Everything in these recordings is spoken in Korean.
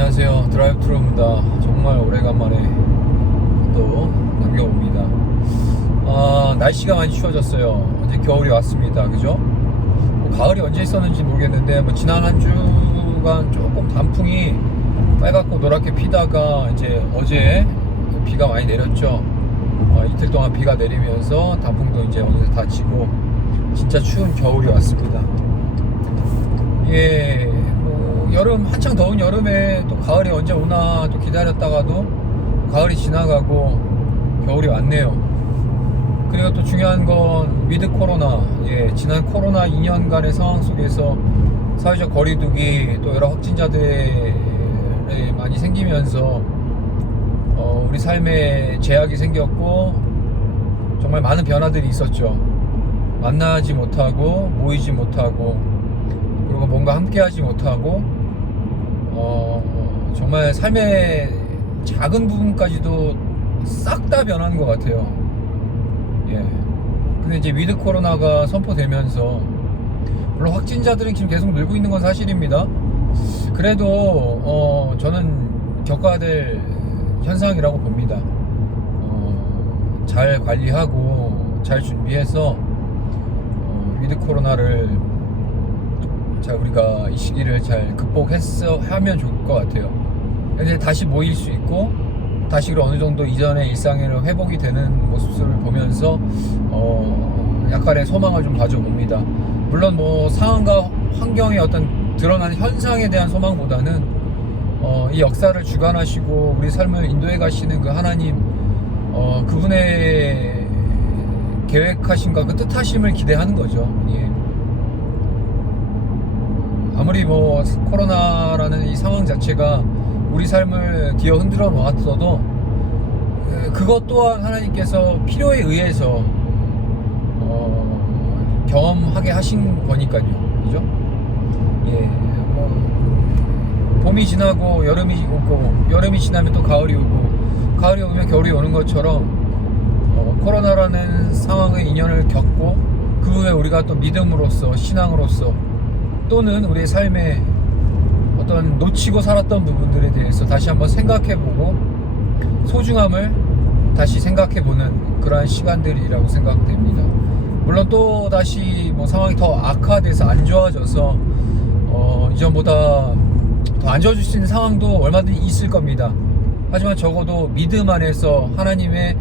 안녕하세요. 드라이브 트루입니다. 정말 오래간만에 또 남겨봅니다. 아 날씨가 많이 추워졌어요. 이제 겨울이 왔습니다. 그죠? 뭐 가을이 언제 있었는지 모르겠는데 뭐 지난 한 주간 조금 단풍이 빨갛고 노랗게 피다가 이제 어제 비가 많이 내렸죠. 어, 이틀 동안 비가 내리면서 단풍도 이제 어느새 다 지고 진짜 추운 겨울이 왔습니다. 예, 뭐 여름 한창 더운 여름에 또 가을이 언제 오나 또 기다렸다가도 가을이 지나가고 겨울이 왔네요. 그리고 또 중요한 건 위드 코로나, 예, 지난 코로나 2년간의 상황 속에서 사회적 거리두기 또 여러 확진자들이 많이 생기면서 어, 우리 삶에 제약이 생겼고 정말 많은 변화들이 있었죠. 만나지 못하고 모이지 못하고 그리고 뭔가 함께하지 못하고 어, 정말 삶의 작은 부분까지도 싹 다 변한 것 같아요. 예. 근데 이제 위드 코로나가 선포되면서 물론 확진자들은 지금 계속 늘고 있는 건 사실입니다. 그래도 어, 저는 겪어야 될 현상이라고 봅니다. 어, 잘 관리하고 잘 준비해서 어, 위드 코로나를 자 우리가 이 시기를 잘 극복했어 하면 좋을 것 같아요. 근데 다시 모일 수 있고 다시 그 어느 정도 이전의 일상으로 회복이 되는 모습을 보면서 어 약간의 소망을 좀 가져봅니다. 물론 뭐 상황과 환경의 어떤 드러난 현상에 대한 소망보다는 어 이 역사를 주관하시고 우리 삶을 인도해 가시는 그 하나님 어 그분의 계획하심과 그 뜻하심을 기대하는 거죠. 예. 아무리 뭐 코로나라는 이 상황 자체가 우리 삶을 기어 흔들어 놓았어도 그- 그것 또한 하나님께서 필요에 의해서 어, 경험하게 하신 거니까요. 그죠? 예. 뭐 봄이 지나고 여름이 오고 여름이 지나면 또 가을이 오고 가을이 오면 겨울이 오는 것처럼 어, 코로나라는 상황의 인연을 겪고 그 후에 우리가 또 믿음으로써 신앙으로서 또는 우리의 삶에 어떤 놓치고 살았던 부분들에 대해서 다시 한번 생각해보고 소중함을 다시 생각해보는 그러한 시간들이라고 생각됩니다. 물론 또 다시 뭐 상황이 더 악화돼서 안 좋아져서 어, 이전보다 더 안 좋아질 수 있는 상황도 얼마든지 있을 겁니다. 하지만 적어도 믿음 안에서 하나님의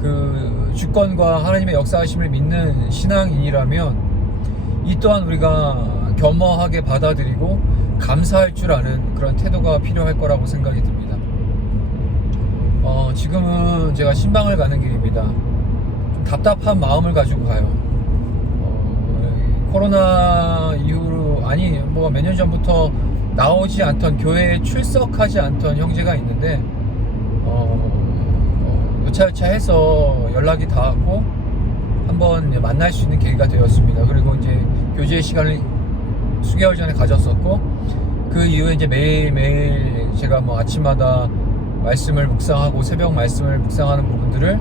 그 주권과 하나님의 역사하심을 믿는 신앙인이라면 이 또한 우리가 겸허하게 받아들이고 감사할 줄 아는 그런 태도가 필요할 거라고 생각이 듭니다. 어, 지금은 제가 신방을 가는 길입니다. 좀 답답한 마음을 가지고 가요. 어, 코로나 이후로 아니 뭐가 몇 년 전부터 나오지 않던 교회에 출석하지 않던 형제가 있는데 어, 어, 여차여차해서 연락이 닿았고 한번 만날 수 있는 계기가 되었습니다. 그리고 이제 교제 시간을 수개월 전에 가졌었고 그 이후에 이제 매일매일 제가 뭐 아침마다 말씀을 묵상하고 새벽 말씀을 묵상하는 부분들을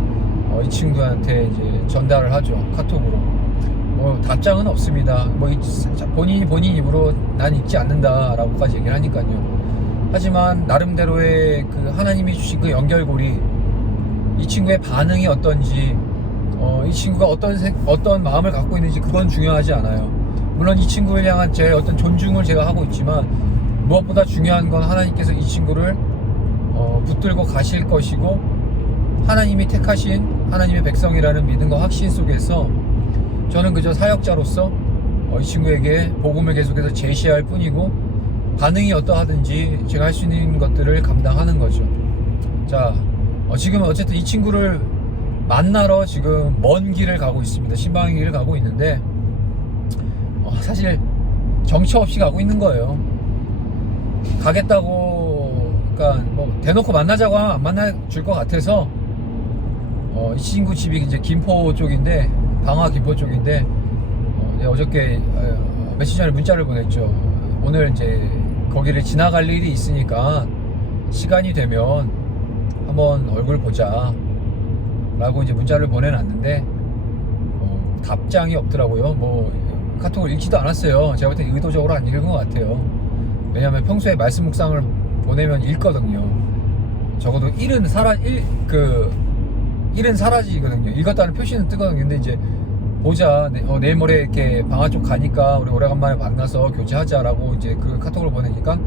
어, 이 친구한테 이제 전달을 하죠 카톡으로. 뭐 답장은 없습니다. 뭐 이- 본인이 본인 입으로 난 잊지 않는다라고까지 얘기를 하니까요. 하지만 나름대로의 그 하나님이 주신 그 연결고리 이 친구의 반응이 어떤지 어, 이 친구가 어떤 생- 어떤 마음을 갖고 있는지 그건 중요하지 않아요. 물론 이 친구를 향한 제 어떤 존중을 제가 하고 있지만 무엇보다 중요한 건 하나님께서 이 친구를 어, 붙들고 가실 것이고 하나님이 택하신 하나님의 백성이라는 믿음과 확신 속에서 저는 그저 사역자로서 어, 이 친구에게 복음을 계속해서 제시할 뿐이고 반응이 어떠하든지 제가 할 수 있는 것들을 감당하는 거죠. 자, 어, 지금 어쨌든 이 친구를 만나러 지금 먼 길을 가고 있습니다. 신방의 길을 가고 있는데 어, 사실 정처 없이 가고 있는 거예요. 가겠다고 그러니까 뭐 대놓고 만나자고 안 만나 줄 것 같아서 어, 이 친구 집이 이제 김포 쪽인데 방화 김포 쪽인데 어, 이제 어저께 어, 며칠 전에 문자를 보냈죠. 오늘 이제 거기를 지나갈 일이 있으니까 시간이 되면 한번 얼굴 보자. 라고 이제 문자를 보내놨는데 어, 답장이 없더라고요. 뭐 카톡을 읽지도 않았어요. 제가 볼 때 의도적으로 안 읽은 것 같아요. 왜냐하면 평소에 말씀 묵상을 보내면 읽거든요. 적어도 1은 사라 1그 1은 사라지거든요. 읽었다는 표시는 뜨거든요. 근데 이제 보자 내, 어, 내일 모레 이렇게 방화 쪽 가니까 우리 오래간만에 만나서 교제하자라고 이제 그 카톡을 보내니까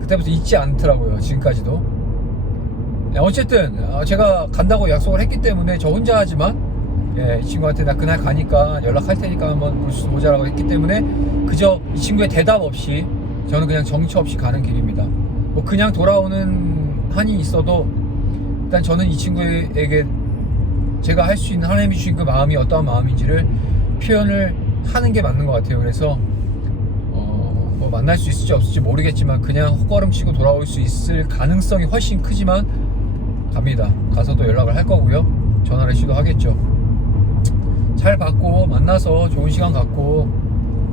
그때부터 잊지 않더라고요. 지금까지도. 네, 어쨌든 어, 제가 간다고 약속을 했기 때문에 저 혼자 하지만 예, 이 친구한테 나 그날 가니까 연락할 테니까 한번 볼수 보자라고 했기 때문에 그저 이 친구의 대답 없이 저는 그냥 정처 없이 가는 길입니다. 뭐 그냥 돌아오는 한이 있어도 일단 저는 이 친구에게 제가 할 수 있는 하나님이 주신 그 마음이 어떠한 마음인지를 표현을 하는 게 맞는 것 같아요. 그래서 어, 뭐 만날 수 있을지 없을지 모르겠지만 그냥 헛걸음 치고 돌아올 수 있을 가능성이 훨씬 크지만 갑니다. 가서도 연락을 할 거고요. 전화를 시도하겠죠. 잘 받고 만나서 좋은 시간 갖고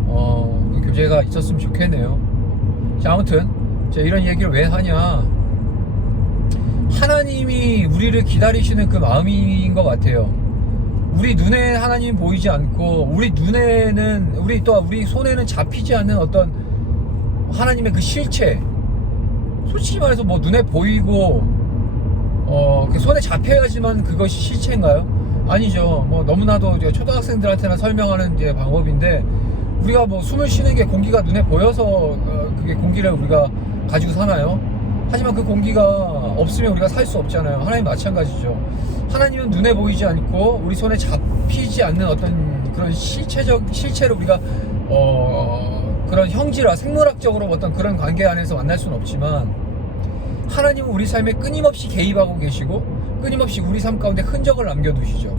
어, 교제가 있었으면 좋겠네요. 자 아무튼 제가 이런 얘기를 왜 하냐 하나님이 우리를 기다리시는 그 마음인 것 같아요. 우리 눈에 하나님 보이지 않고 우리 눈에는 우리 또 우리 손에는 잡히지 않는 어떤 하나님의 그 실체 솔직히 말해서 뭐 눈에 보이고 어, 그 손에 잡혀야지만 그것이 실체인가요? 아니죠. 뭐 너무나도 이제 초등학생들한테나 설명하는 이제 방법인데 우리가 뭐 숨을 쉬는 게 공기가 눈에 보여서 어, 그게 공기를 우리가 가지고 사나요? 하지만 그 공기가 없으면 우리가 살 수 없잖아요. 하나님 마찬가지죠. 하나님은 눈에 보이지 않고 우리 손에 잡히지 않는 어떤 그런 실체적 실체를 우리가 어 그런 형질화 생물학적으로 어떤 그런 관계 안에서 만날 수는 없지만 하나님은 우리 삶에 끊임없이 개입하고 계시고 끊임없이 우리 삶 가운데 흔적을 남겨두시죠.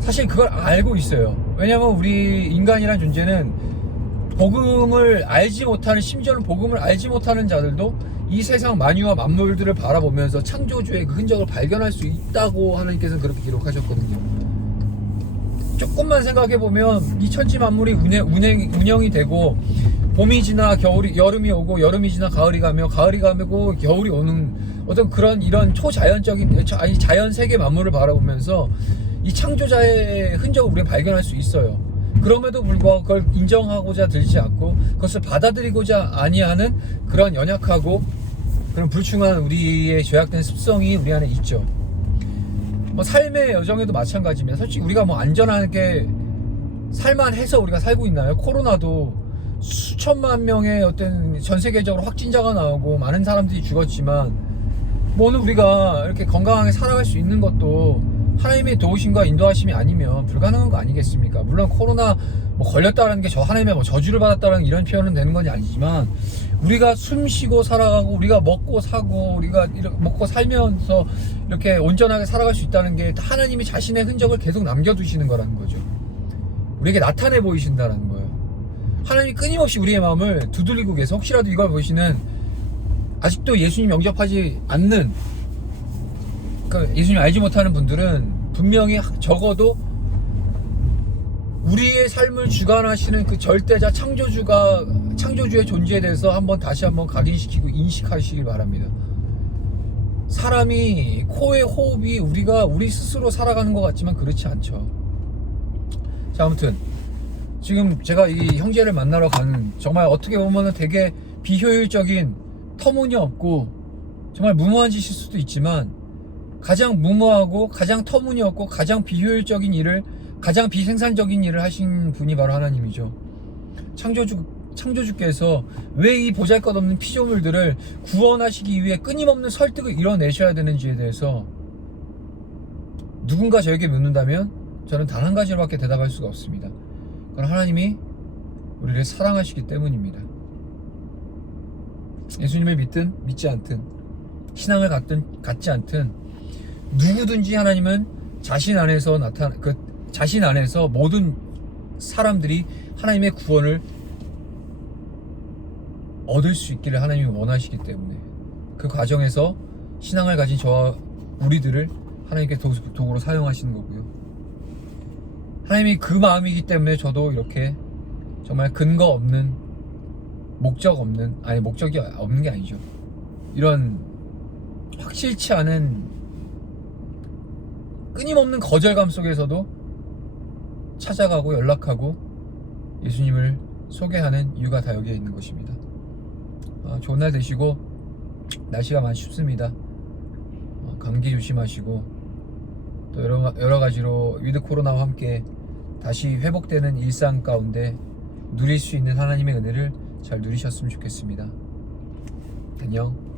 사실 그걸 알고 있어요. 왜냐하면 우리 인간이란 존재는 복음을 알지 못하는 심지어는 복음을 알지 못하는 자들도 이 세상 만유와 만물들을 바라보면서 창조주의 그 흔적을 발견할 수 있다고 하나님께서는 그렇게 기록하셨거든요. 조금만 생각해 보면 이 천지 만물이 운행, 운행, 운영이 되고 봄이 지나 겨울이 여름이 오고 여름이 지나 가을이 가며 가을이 가고 겨울이 오는 어떤 그런 이런 초자연적인 자- 아니 자연 세계 만물을 바라보면서 이 창조자의 흔적을 우리가 발견할 수 있어요. 그럼에도 불구하고 그걸 인정하고자 들지 않고 그것을 받아들이고자 아니하는 그런 연약하고 그런 불충한 우리의 죄악된 습성이 우리 안에 있죠. 뭐 삶의 여정에도 마찬가지입니다. 솔직히 우리가 뭐 안전하게 살만해서 우리가 살고 있나요? 코로나도 수천만 명의 어떤 전 세계적으로 확진자가 나오고 많은 사람들이 죽었지만 뭐 오늘 우리가 이렇게 건강하게 살아갈 수 있는 것도 하나님의 도우심과 인도하심이 아니면 불가능한 거 아니겠습니까? 물론 코로나 뭐 걸렸다는 게 저 하나님의 뭐 저주를 받았다는 이런 표현은 되는 건 아니지만 우리가 숨 쉬고 살아가고 우리가 먹고 사고 우리가 먹고 살면서 이렇게 온전하게 살아갈 수 있다는 게 하나님이 자신의 흔적을 계속 남겨두시는 거라는 거죠. 우리에게 나타내 보이신다는 거예요. 하나님이 끊임없이 우리의 마음을 두들리고 계서 혹시라도 이걸 보시는 아직도 예수님 영접하지 않는 그 예수님 알지 못하는 분들은 분명히 적어도 우리의 삶을 주관하시는 그 절대자 창조주가 창조주의 존재에 대해서 한번 다시 한번 각인시키고 인식하시길 바랍니다. 사람이 코의 호흡이 우리가 우리 스스로 살아가는 것 같지만 그렇지 않죠. 자 아무튼 지금 제가 이 형제를 만나러 가는 정말 어떻게 보면은 되게 비효율적인 터무니없고 정말 무모한 짓일 수도 있지만 가장 무모하고 가장 터무니없고 가장 비효율적인 일을 가장 비생산적인 일을 하신 분이 바로 하나님이죠. 창조주 창조주께서 왜 이 보잘것없는 피조물들을 구원하시기 위해 끊임없는 설득을 이뤄내셔야 되는지에 대해서 누군가 저에게 묻는다면 저는 단 한 가지로밖에 대답할 수가 없습니다. 그건 하나님이 우리를 사랑하시기 때문입니다. 예수님을 믿든 믿지 않든 신앙을 갖든 갖지 않든 누구든지 하나님은 자신 안에서 나타 그 자신 안에서 모든 사람들이 하나님의 구원을 얻을 수 있기를 하나님이 원하시기 때문에 그 과정에서 신앙을 가진 저와 우리들을 하나님께 도- 도구로 사용하시는 거고요. 하나님이 그 마음이기 때문에 저도 이렇게 정말 근거 없는 목적 없는 아니 목적이 없는 게 아니죠. 이런 확실치 않은 끊임없는 거절감 속에서도 찾아가고 연락하고 예수님을 소개하는 이유가 다 여기에 있는 것입니다. 아, 좋은 날 되시고 날씨가 많이 춥습니다. 아, 감기 조심하시고 또 여러, 여러 가지로 위드 코로나와 함께 다시 회복되는 일상 가운데 누릴 수 있는 하나님의 은혜를 잘 누리셨으면 좋겠습니다. 안녕.